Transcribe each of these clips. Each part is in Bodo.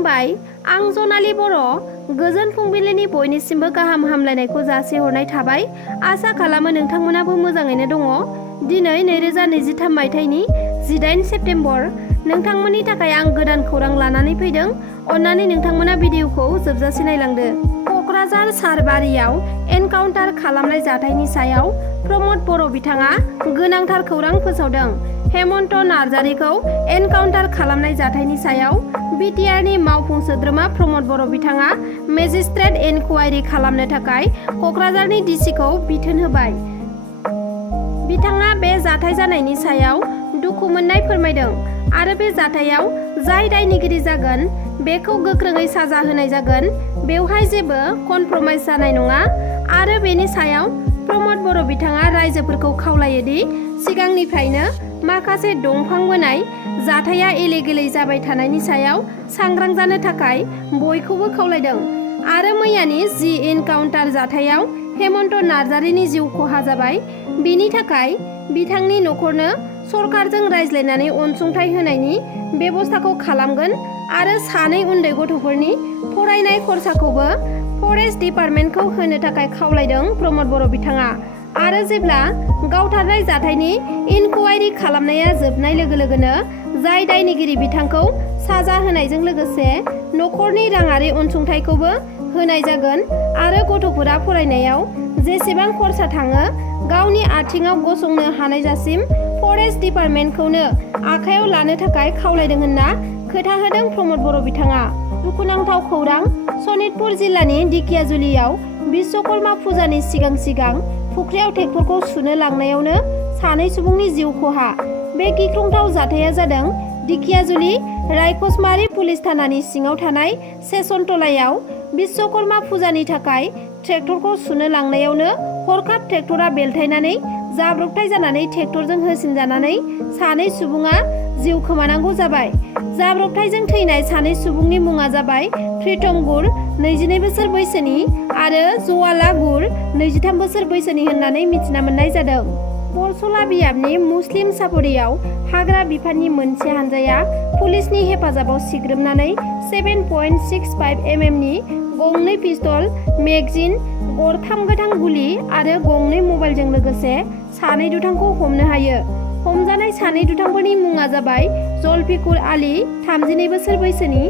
खुलुमबाय, आं जनाली बर'। गोजोन फुंबिलिनि बयनिसिमबो गाहाम हामलायनायखौ जासिहरनाय थाबाय। आसा खालामो नोंथांमोनाबो मोजाङैनो दङ। दिनै 2023 मायथाइनि 18 सेप्तेम्बर। नोंथांमोननि थाखाय आं गोदान खौरां लानानै फैदों। अन्नानै नोंथांमोना भिडिअखौ जोबजासे नायलांदो। क'क्राझार सारबारियाव एनकाउन्टार खालामनाय जाथायनि सायाव प्रमद बर' बिथाङा गोनांथार खौरां फोसावदों। हेमन्त नार्जारीखौ एनकाउन्टार खालामनाय जाथायनि सायाव बिटिआरनि मावफुं सोद्रोमा प्रमद बर' बिथाङा मेजिस्ट्रेट इनकुवारि खालामनो थाखाय क'क्राझारनि डिसिखौ बिथोन होबाय। बिथाङा बे जाथाय जानायनि सायाव दुखु मोननाय फोरमायदों आरो बे जाथायाव जाय दायनिगिरि जागोन बेखौ गोख्रोङै साजा होनाय जागोन। बेवहाय जेबो कनप्रमाइज जानाय नङा आरो बेनि सायाव प्रमद बर' बिथाङा रायजोफोरखौ खावलायोदि सिगांनिफ्रायनो माखासे दंफां बोनाय जाथाया इलिगेलै जाबाय थानायनि सायाव सांग्रां जानो थाखाय बयखौबो खावलायदों आरो मैयानि जि एनकाउन्टार जाथायाव हेमन्त नार्जारीनि जिउ खहा जाबाय, बिनि थाखाय बिथांनि न'खरनो सरकारजों रायज्लायनानै अनसुंथाइ होनायनि बेबस्थाखौ खालामगोन आरो सानै उन्दै गथ'फोरनि फरायनाय खरसाखौबो फरेस्ट डिपार्टमेन्टखौ होनो थाखाय खावलायदों प्रमद बर' बिथाङा। आरो जेब्ला गावथारनाय जाथायनि इनकुवारि खालामनाया जोबनाय लोगो लोगोनो जाय दायनिगिरि बिथांखौ साजा होनायजों लोगोसे न'खरनि राङारि अनसुंथाइखौबो होनाय जागोन आरो गथ'फोरा फरायनायाव जेसेबां खरसा थाङो गावनि आथिङाव गसंनो हानायजासिम फरेस्ट डिपार्टमेन्टखौनो आखायाव लानो थाखाय खावलायदों होनना खोथा होदों प्रमद बर' बिथाङा। दुखुनांथाव खौरां, सनितपुर जिल्लानि दिकियाजुलियाव बिश्वकर्मा फुजानि सिगां सिगां फुख्रियाव ट्रेक्टरखौ सुनो लांनायावनो सानै सुबुंनि जिउ खहा। बे गिख्रंथाव जाथाया जादों दिकियाजुलि रायखसमारि पुलिस थानानि सिङाव थानाय सेसनटलायाव बिश्वकर्मा फुजानि थाखाय ट्रेक्टरखौ सुनो लांनायावनो हरखाब ट्रेक्टरा बेलथायनानै जाब्रबथाय जानानै ट्रेक्टरजों होसिनजानानै सानै सुबुङा जिउ खोमानांगौ जाबाय। जाब्रबथायजों थैनाय सानै सुबुंनि मुङा जाबाय प्रितम गुर 22 बोसोर बैसोनि आरो जवाला गुर 23 बोसोर बैसोनि होननानै मिथिना मोननाय जादों। बरसला बियाबनि मुस्लिम सापरियाव हाग्रा बिफाननि मोनसे हानजाया पुलिसनि हेफाजाबाव सिग्रोमनानै 7.65 mm गंनै पिस्तल, मेगजिन, गरथाम गोथां गुलि आरो गंनै मबाइलजों लोगोसे सानै दुथांखौ हमनो हायो। हमजानाय सानै दुथांफोरनि मुङा जाबाय जलफिकुर आली 32 बोसोर बैसोनि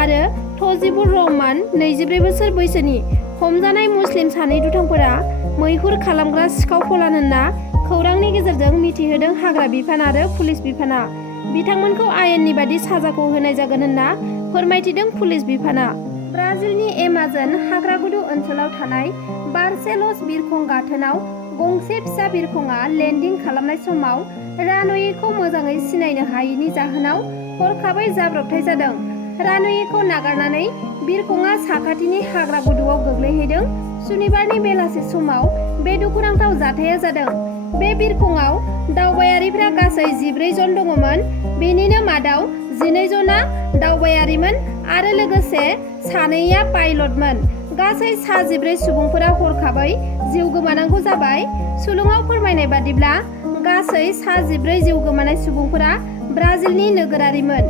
आरो तजिबुर रहमान 24 बोसोर बैसोनि। हमजानाय मुस्लिम सानै दुथांफोरा मैहुर खालामग्रा सिखाव फलान होनना खौरांनि गेजेरजों मिथिहोदों हाग्रा बिफान आरो पुलिस बिफाना। बिथांमोनखौ आयेननि बादि साजाखौ होनाय जागोन होनना फोरमायथिदों पुलिस बिफाना। ब्राजिलनि एमाजन हाग्रागुदु ओनसोलाव थानाय बार्सेलस बिरखं गाथोनाव गंसे फिसा बिरखंआ लेन्डिं खालामनाय समाव रानवेखौ मोजाङै सिनायनो हायैनि जाहोनाव हरखाबै जाब्रबथाय जादों। रानवेखौ नागारनानै बिरखंआ साखाथिनि हाग्रागुदुआव गोग्लैहैदों। सुनिबारनि बेलासि समाव बे दुखुनांथाव जाथाया जादों। बे बिरखंआव दावबायारिफ्रा गासै 14 जन दङमोन, बेनिनो मादाव 12 जना दावबायारिमोन आरो लोगोसे सानैया पाइलटमोन। गासै सा 14 सुबुंफोरा हरखाबै जिउ गोमानांगौ जाबाय। सुलुङाव फोरमायनाय बादिब्ला गासै सा 14 जिउ गोमानाय सुबुंफोरा ब्राजिलनि नोगोरारिमोन।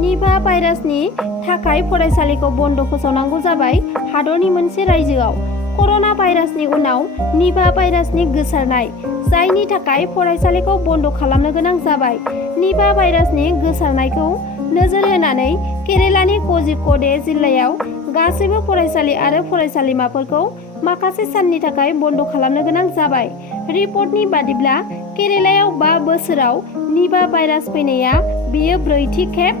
निभा भाइरासनि थाखाय फरायसालिखौ बन्द फोसावनांगौ जाबाय हादरनि मोनसे रायजोआव। कर'ना भाइरासनि उनाव निभा भाइरासनि गोसारनाय, जायनि थाखाय फरायसालिखौ बन्द खालामनो गोनां जाबाय। निभा भाइरासनि गोसारनायखौ नोजोर होनानै केरेलानि कजिक'डे जिल्लायाव गासैबो फरायसालि आरो फरायसालिमाफोरखौ माखासे साननि थाखाय बन्द खालामनो गोनां जाबाय। रिपर्टनि बादिब्ला केरेलायाव 5 बोसोराव निभा भाइरास फैनाया बेयो 4थि खेब।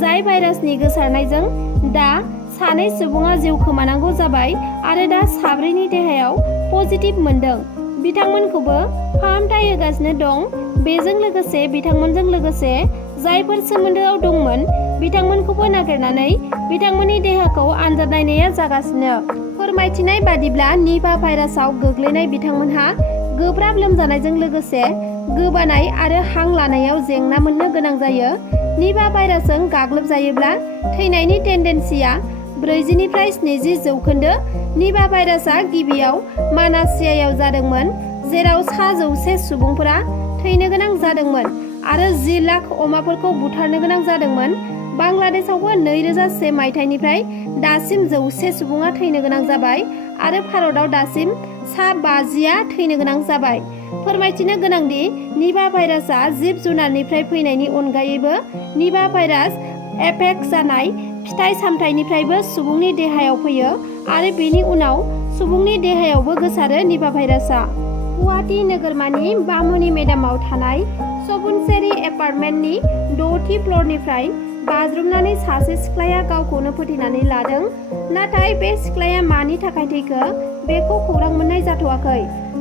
जाय भाइरासनि गोसारनायजों दा सानै सुबुङा जिउ खोमानांगौ जाबाय आरो दा साब्रैनि देहायाव पजिटिभ मोनदों। बिथांमोनखौबो फाहामथाय होगासिनो दं। बेजों लोगोसे बिथांमोनजों लोगोसे जायफोर सोमोन्दोआव दंमोन बिथांमोनखौबो नागिरनानै बिथांमोननि देहाखौ आनजाद नायनाया जागासिनो। फोरमायथिनाय बादिब्ला निभा भाइरासआव गोग्लैनाय बिथांमोनहा गोब्राब लोमजानायजों लोगोसे गोबानाय आरो हां लानायाव जेंना मोननो गोनां जायो। निभा भाइरासजों गाग्लोबजायोब्ला थैनायनि टेन्डेन्सिया 40 निफ्राय 70 जौखोन्दो। निभा भाइरासआ गिबियाव मानासियायाव जादोंमोन, जेराव सा 100 सुबुंफोरा थैनो गोनां जादोंमोन आरो 10 लाख अमाफोरखौ बुथारनो गोनां जादोंमोन। बांलादेशआवबो 2001 मायथाइनिफ्राय दासिम 100 सुबुङा थैनो गोनां जाबाय आरो भारतआव दासिम सा 50आ थैनो गोनां जाबाय। फोरमायथिनो गोनांदि निपा भाइरासआ जिब जुनारनिफ्राय फैनायनि अनगायैबो निपा भाइरास एफेक्ट जानाय फिथाइ सामथाइनिफ्रायबो सुबुंनि देहायाव फैयो आरो बेनि उनाव सुबुंनि देहायावबो गोसारो निपा भाइरासआ। गुवाहाटी नोगोरमानि बामुनि मेदामाव थानाय सपुनसेरी एपार्टमेन्टनि 6थि फ्ल'रनिफ्राय बाज्रुमनानै सासे सिख्लाया गावखौनो फोथैनानै लादों। नाथाय बे सिख्लाया मानि थाखाय थैखो बेखौ खौरां मोननाय जाथ'वाखै।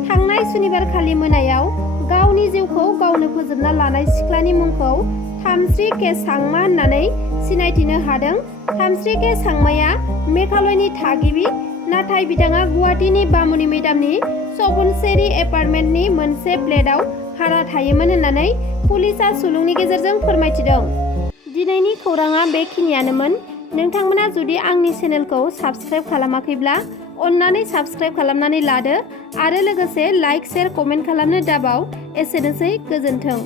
थांनाय सुनिबारखालि मोनायाव गावनि जिउखौ गावनो फोजोबना लानाय सिख्लानि मुंखौ थामस्रि के सांमा होननानै सिनायथिनो हादों। थामस्रि के सांमाया मेघालयनि थागिबि, नाथाय बिथाङा गुवाहाटीनि बामुनि मेदामनि सपुनसेरी एपार्टमेन्टनि मोनसे फ्लेटआव भारा थायोमोन होननानै पुलिसआ सुलुंनि गेजेरजों फोरमायथिदों। दिनैनि खौराङा बेखिनियानोमोन। नोंथांमोना जुदि आंनि चेनेलखौ साबस्क्राइब खालामाखैब्ला अन्नानै साबस्क्राइब खालामनानै लादो आरो लोगोसे लाइक, शेयार, कमेन्ट खालामनो दाबाव। एसेनोसै, गोजोन्थों।